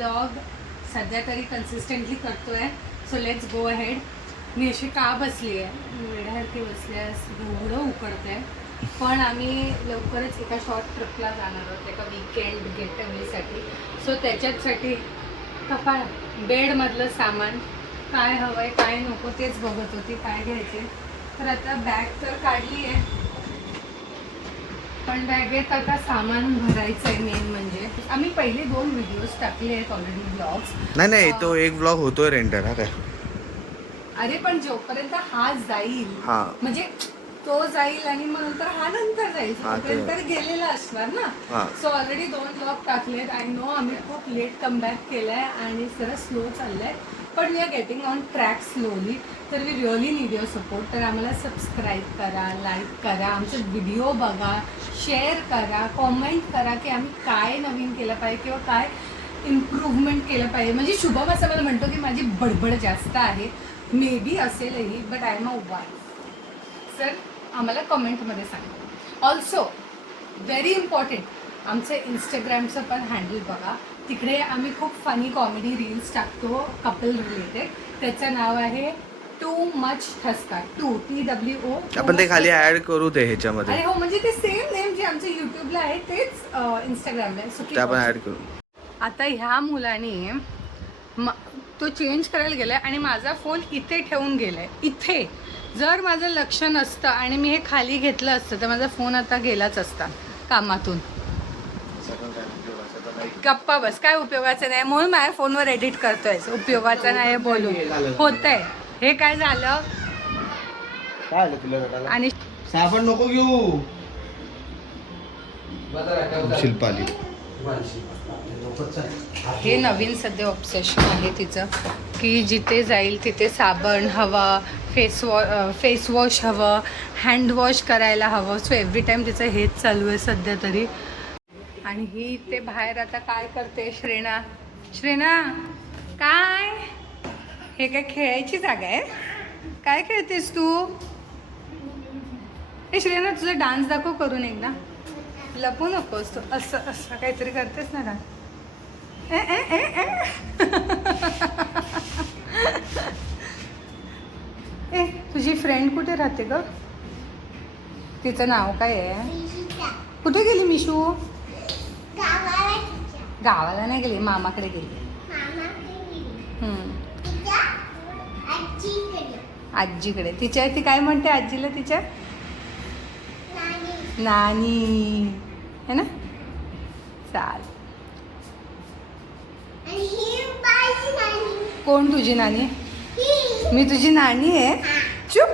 Blog सध्या तरी consistently करतोय. So let's go ahead. मी अशी का बसली आहे, वेड्यासारखी बसली आहे, एवढं उकडतंय. पण आम्ही लवकरच एका शॉर्ट ट्रिपला जाणार आहोत, एका वीकेंड गेट अवेसाठी. सो त्याच्यासाठी कपाळ बेडमधलं सामान काय हवं आहे काय नको तेच बघत होती, काय घ्यायचे. तर आता बॅग तर काढली आहे, पण बॅगेत आता सामान भरायचं आहे. मेन म्हणजे आम्ही पहिले 2 व्हिडिओज टाकले आहेत ऑलरेडी, ब्लॉग्स. नाही तो एक ब्लॉग होतोय रेंटर. हा काय, अरे पण जोपर्यंत हा जाईल, म्हणजे तो जाईल आणि मग नंतर हा नंतर जाईल, तोपर्यंत तर गेलेला असणार ना. सो ऑलरेडी 2 ब्लॉग टाकलेत. आय नो आम्ही खूप लेट कमबॅक केलाय आणि जरा स्लो चाललंय, पण we are getting on track slowly. तर we really need your support. तर आम्हाला सबस्क्राईब करा, लाईक करा, आमचे व्हिडिओ बघा, शेअर करा, कॉमेंट करा की आम्ही काय नवीन केलं पाहिजे किंवा काय इम्प्रूव्हमेंट केलं पाहिजे. म्हणजे शुभम असं मला म्हणतो की माझी बडबड जास्त आहे, मे बी असेलही, but I am a wife. Sir आम्हाला कमेंटमध्ये सांगा. ऑल्सो व्हेरी इम्पॉर्टंट, आमचं इंस्टाग्रामचं पण हँडल बघा. तिकडे आम्ही खूप फनी कॉमेडी रील्स टाकतो कपल रिलेटेड. त्याचं नाव आहे टू मच ठसका, TWO. आपण ते खाली ऍड करू ते ह्याच्यामध्ये. अरे हो, म्हणजे ते सेम नेम जे आमचं युट्यूबला आहे तेच इंस्टाग्रामला आहे. ते आपण ऍड करू. आता ह्या मुलाने तो चेंज करायला गेलाय आणि माझा फोन इथे ठेवून गेलाय. इथे जर माझं लक्ष नसतं आणि मी हे खाली घेतलं असतं तर माझा फोन आता गेलाच असता कामातून. गप्पा बस, काय उपयोगाचं नाही म्हणून माझ्या फोनवर एडिट करतोय. उपयोगाचं नाही बोलून होतंय. हे काय झालं आणि साबण नको घेऊ. शिल्पाली हे नवीन सध्या ऑब्सेशन आहे तिचं की जिथे जाईल तिथे साबण हवा, फेस वॉश हवं, हँड वॉश करायला हवं. सो एव्हरी टाईम तिचं हेच चालू आहे सध्या तरी. आणि ही ते बाहेर आता काय करते, श्रेणा काय, हे काय खेळायची जागा आहे? काय खेळतेस तू? हे श्रेणा तुझा डान्स दाखव करून एकदा. लपू नकोस तू, असं असं काहीतरी करतेस ना डान्स. ए तुझी फ्रेंड कुठे राहते ग? तिचं नाव काय आहे? कुठे गेली मिशू? गावाला नाही गेली, मामाकडे गेली. आजीकडे. तिच्या ती काय म्हणते आजीला तिच्या? नानी है ना. चाल. कोण तुझी नानी? मी तुझी नानी आहे. चुप.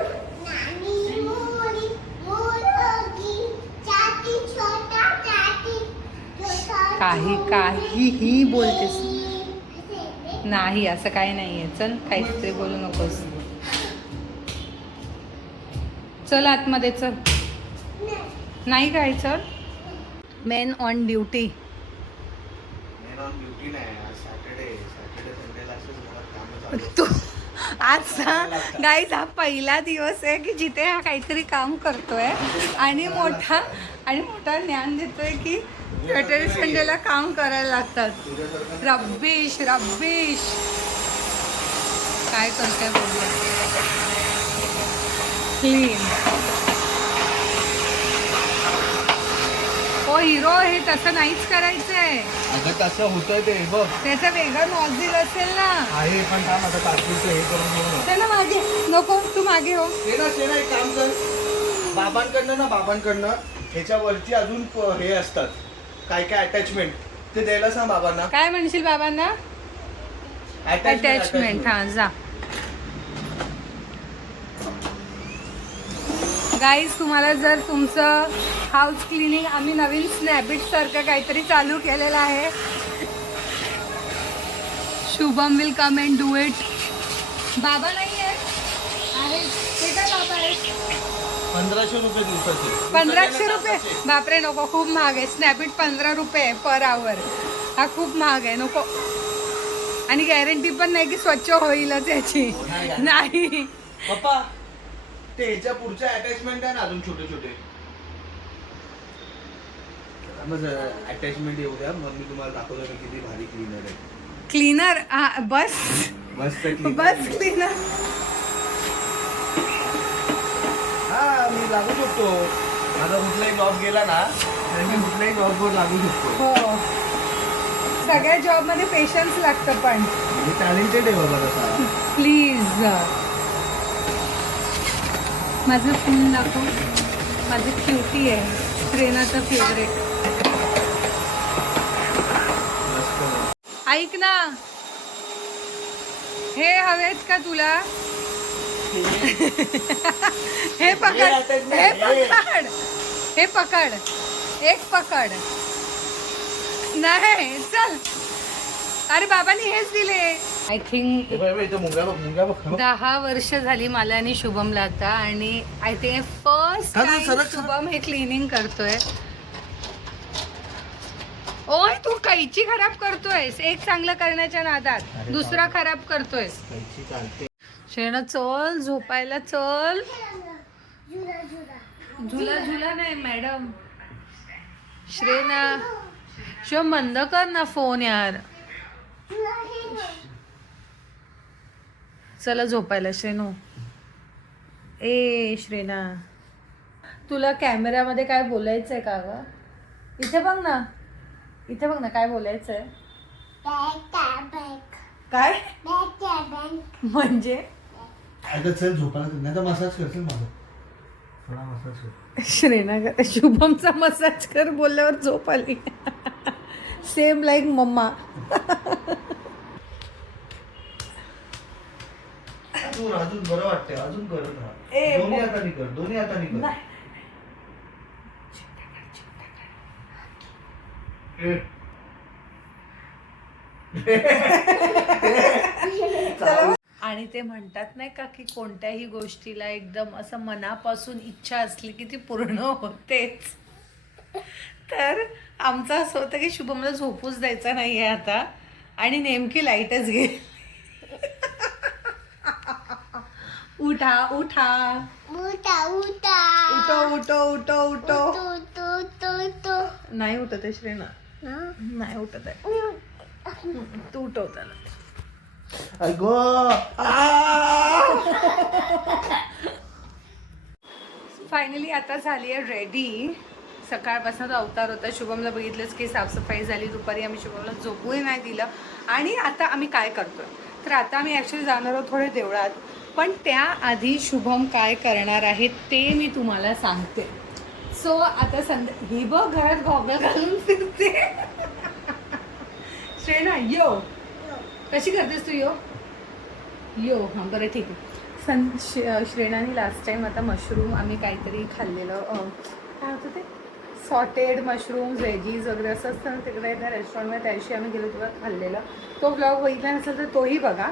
काहीही बोलतेस. नाही असं काही नाहीये. चल काहीतरी बोलू नकोस. चल आतमध्ये चल. नाही काय चल. Main on duty. तू आज गाईज हा पहिला दिवस आहे की जिथे हा काहीतरी काम करतोय आणि मोठा ज्ञान देतोय की सॅटर्डे संडेला काम करायला लागतात. रब्बिश काय करतोय बघूया. क्लीन. हो हिरो, हे तसं नाहीच करायचंय. आता कसं होतंय ते बघ. त्याचं वेगळं नॉझिल असेल ना. आहे पण काम आता तात्पुरतं हे करून घेऊ ना. ना मागे नको, तू मागे हो. ते ना एक काम कर, बाबांकडनं ह्याच्यावरती अजून हे असतात काय अटॅचमेंट, ते द्यायला सांग बाबांना. काय म्हणशील बाबांना? अटॅचमेंट. हा जा. गाईज तुम्हाला जर तुमचं हाऊस क्लिनिंग, आम्ही नवीन स्नॅबिट सारखं काहीतरी चालू केलेलं आहे. Shubham will come and do it. बाबा नाही आहे. ते काय बाबा आहे? 1500 रुपये दिवसाचे. 1500 रुपये? बापरे नको, खूप महाग आहे. स्नॅबिट 15 रुपये पर आवर. हा खूप महाग आहे, नको. आणि गॅरंटी पण नाही की स्वच्छ होईलच याची. नाही पप्पा, ते ह्याच्या पुढच्या अटॅचमेंट आहे ना अजून छोटे छोटे. अटॅचमेंट येऊ द्या, मग मी तुम्हाला दाखवलं किती भारी क्लीनर आहे. क्लीनर बस क्लीनर. हा मी लागू शकतो. माझा कुठलाही जॉब गेला ना तर मी कुठल्याही जॉबवर लागू शकतो. हो, सगळ्या जॉब मध्ये पेशन्स लागतं. पण मी टॅलेंटेड आहे बाबा तसा. प्लीज माझं फोन दाखव. माझं क्युटी आहे, श्रेनाचं फेवरेट. ऐक ना, हे हवेत का तुला? हे पकड, हे पकड, हे पकड, एक पकड. नाही चल. अरे बाबांनी हेच दिले. आय थिंक 10 वर्ष झाली मला आणि शुभमला आता, आणि I think first time Shubham हे क्लिनिंग करतोय. ओय तू कैची खराब करतोयस, एक चांगलं करण्याच्या नादात दुसरा खराब करतोयस. श्रेणा चल झोपायला चल. झुला झुला नाही मॅडम. श्रेणा शिव बंद कर ना फोन यार. चला झोपायला श्रेणू. ए श्रेणा, तुला कॅमेऱ्यामध्ये काय बोलायचंय का ग? इथे बघ ना, इथे बघ ना, काय बोलायचंय? काय म्हणजे? चल झोपायला मसाज करशील माझा थोडा मसाज कर. श्रेणा शुभमचा मसाज कर बोलल्यावर झोप आली. Same like mamma. अजून बरं वाटतंय, अजून कर ना. दोन्ही हाताने कर, दोन्ही हाताने कर. आणि ते म्हणतात नाही का की कोणत्याही गोष्टीला एकदम असं मनापासून इच्छा असली की ती पूर्ण होतेच. तर आमचं असं होतं की शुभमला झोपूच द्यायचा नाहीये आता, आणि नेमकी लाईटच गेली. उठा उठा उठा उठा उठो उठो उठो उठो. तो नाही उठत आहे श्रेणा, नाही उठत आहे. तू उठव त्याला. फायनली आता झाली आहे रेडी. सकाळपासून अवतार होता. शुभमला बघितलंच की साफसफाई झाली. दुपारी आम्ही शुभमला झोपूही नाही दिलं. आणि आता आम्ही काय करतोय तर आता आम्ही ॲक्च्युली जाणार आहोत थोडे देवळात. पण त्याआधी शुभम काय करणार आहे ते मी तुम्हाला सांगते. सो आता ही बघ घरात गॉगल घालून फिरते. श्रेणा यो कशी करतेस तू? यो हां बरं ठीक आहे. श्रेणाने लास्ट टाईम आता मशरूम आम्ही काहीतरी खाल्लेलं, काय होतं ते सॉटेड मशरूम्स व्हेजीज वगैरे असं असतं ना तिकडे त्या रेस्टॉरंटमध्ये, त्या दिवशी आम्ही गेलो तेव्हा खाल्लेलं. तो ब्लॉग बघितला नसेल तर तोही बघा.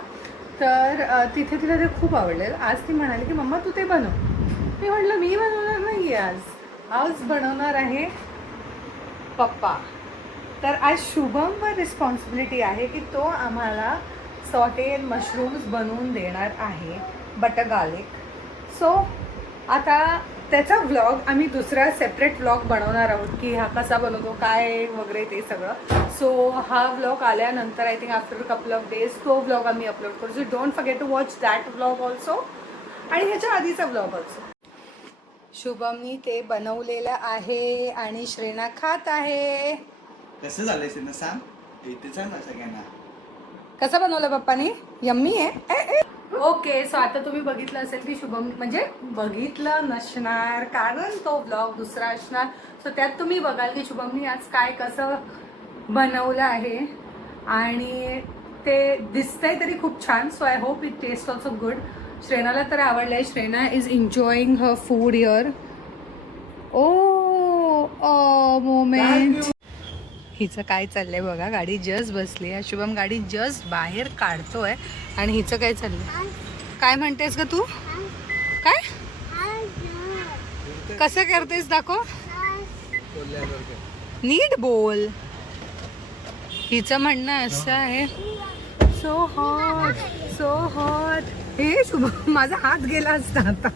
तर तिथे तिला ते खूप आवडलेलं. आज ती म्हणाली की मम्मा तू ते बनव. मी म्हटलं मी बनवणार नाही आहे आज बनवणार आहे पप्पा. तर आज शुभमवर रिस्पॉन्सिबिलिटी आहे की तो आम्हाला सॉटेड मशरूम्स बनवून देणार आहे, बटर गार्लिक. सो आता त्याचा व्लॉग आम्ही दुसरा सेपरेट व्लॉग बनवणार आहोत की हा कसा बनवतो काय वगैरे ते सगळं. सो हा व्लॉग आल्यानंतर I think after couple of days तो व्लॉग आम्ही अपलोड करू. So don't forget to watch that vlog also, आणि ह्याच्या आधीचा व्लॉग ऑल्सो. शुभमनी ते बनवलेलं आहे आणि श्रेणा खात आहे. कसं झालंय श्रेणा सांग, इथे सांग ना सगळ्यांना. कसं बनवलं पप्पानी? यम्मी आहे. ओके, सो आता तुम्ही बघितलं असेल की शुभम, म्हणजे बघितलं नसणार कारण तो ब्लॉग दुसरा असणार. सो त्यात तुम्ही बघाल की शुभमनी आज काय कसं बनवलं आहे, आणि ते दिसतंय तरी खूप छान. So I hope it taste also good. श्रेणाला तर आवडलं आहे. Shrena is enjoying her food here. Oh moment. हिचं काय चाललंय बघा, गाडी जस्ट बसली आहे. शुभम गाडी जस्ट बाहेर काढतोय आणि हिचं काय चाललंय? काय म्हणतेस ग तू? काय कसं करतेस दाखव, नीट बोल. हिचं म्हणणं असं आहे सो हॉट सो हॉट. हे शुभम माझा हात गेला असता आता.